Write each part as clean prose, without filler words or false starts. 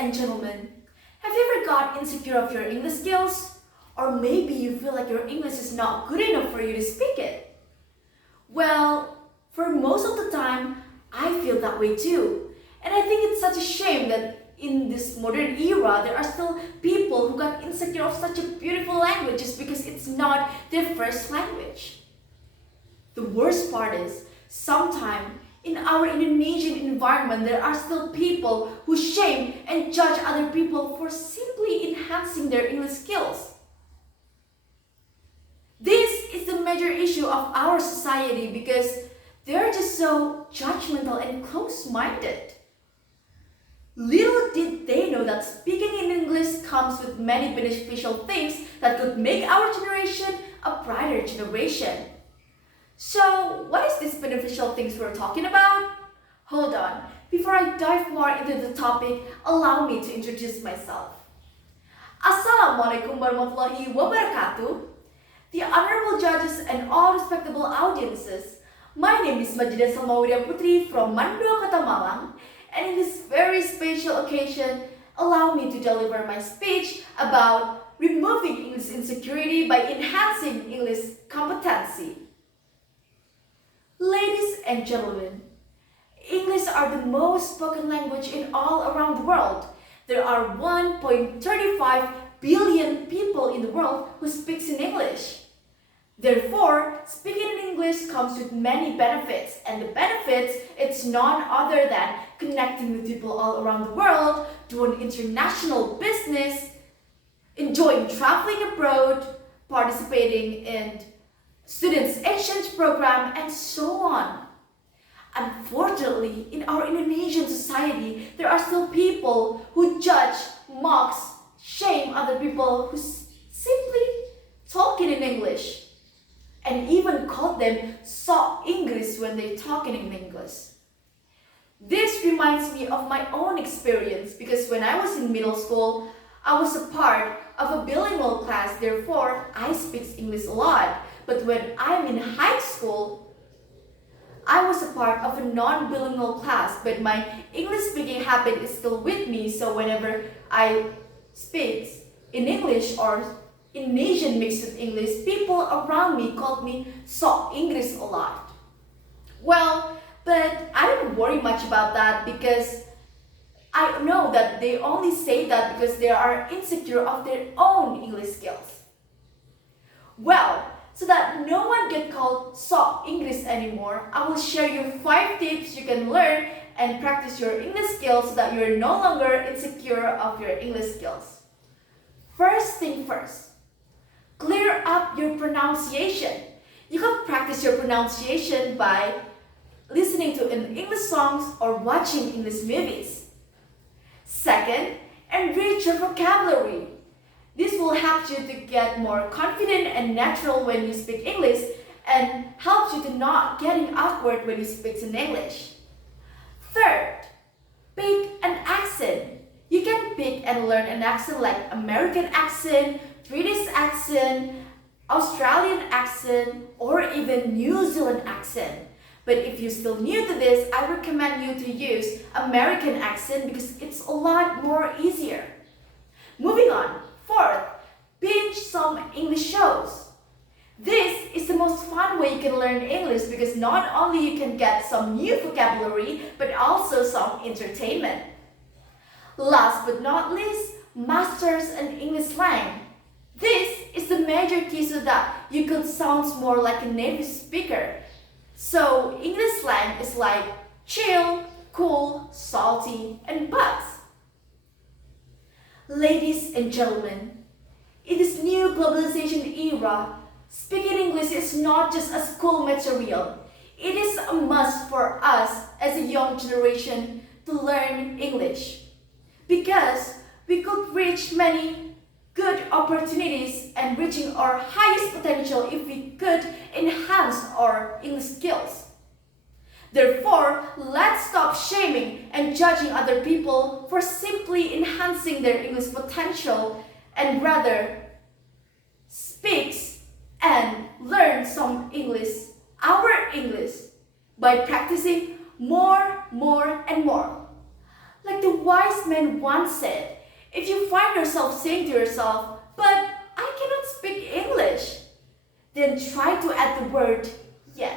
and gentlemen, have you ever got insecure of your English skills? Or maybe you feel like your English is not good enough for you to speak it? Well, for most of the time, I feel that way too. And I think it's such a shame that in this modern era, there are still people who got insecure of such a beautiful language just because it's not their first language. The worst part is, sometimes in our Indonesian environment, there are still people who shame and judge other people for simply enhancing their English skills. This is the major issue of our society because they're just so judgmental and close-minded. Little did they know that speaking in English comes with many beneficial things that could make our generation a brighter generation. So, what is these beneficial things we're talking about? Hold on, before I dive more into the topic, allow me to introduce myself. Assalamualaikum warahmatullahi wabarakatuh. The honorable judges and all respectable audiences, my name is Majida Salma Wiryaputri from Kota, Malang, and in this very special occasion, allow me to deliver my speech about removing English insecurity by enhancing English competency. Ladies and gentlemen, English are the most spoken language in all around the world. There are 1.35 billion people in the world who speaks in English. Therefore, speaking in English comes with many benefits, and the benefits, it's none other than connecting with people all around the world, doing international business, enjoying traveling abroad, participating in students' exchange program, and so on. Unfortunately, in our Indonesian society, there are still people who judge, mocks, shame other people who simply talking in English, and even call them sok Inggris when they talking in English. This reminds me of my own experience because when I was in middle school, I was a part of a bilingual class, therefore I speak English a lot. But when I'm in high school, I was a part of a non-bilingual class, but my English speaking habit is still with me, so whenever I speak in English or Indonesian mixed with English, people around me called me sok Inggris a lot. Well, but I don't worry much about that because I know that they only say that because they are insecure of their own English skills. Well, so that no one get called sok Inggris anymore, I will share you 5 tips you can learn and practice your English skills so that you're no longer insecure of your English skills. First thing first, clear up your pronunciation. You can practice your pronunciation by listening to English songs or watching English movies. Second, enrich your vocabulary. This will help you to get more confident and natural when you speak English and helps you to not getting awkward when you speak in English. Third, pick an accent. You can pick and learn an accent like American accent, British accent, Australian accent, or even New Zealand accent. But if you're still new to this, I recommend you to use American accent because it's a lot more easier. Moving on. Fourth, binge some English shows. This is the most fun way you can learn English because not only you can get some new vocabulary, but also some entertainment. Last but not least, masters an English slang. This is the major key so that you could sound more like a native speaker. So English slang is like chill, cool, salty, and buzz. Ladies and gentlemen, in this new globalization era, speaking English is not just a school material. It is a must for us as a young generation to learn English because we could reach many good opportunities and reaching our highest potential if we could enhance our English skills. Therefore, let's stop shaming and judging other people for simply enhancing their English potential and rather speak and learn some English, our English, by practicing more and more. Like the wise man once said, if you find yourself saying to yourself, "But I cannot speak English," then try to add the word "yet."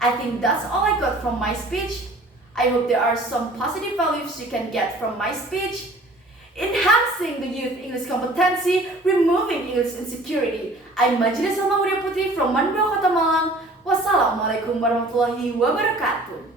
I think that's all I got from my speech. I hope there are some positive values you can get from my speech. Enhancing the youth English competency, removing English insecurity. I'm Majida Salma Wiryaputri from Kota, Malang. Wassalamualaikum warahmatullahi wabarakatuh.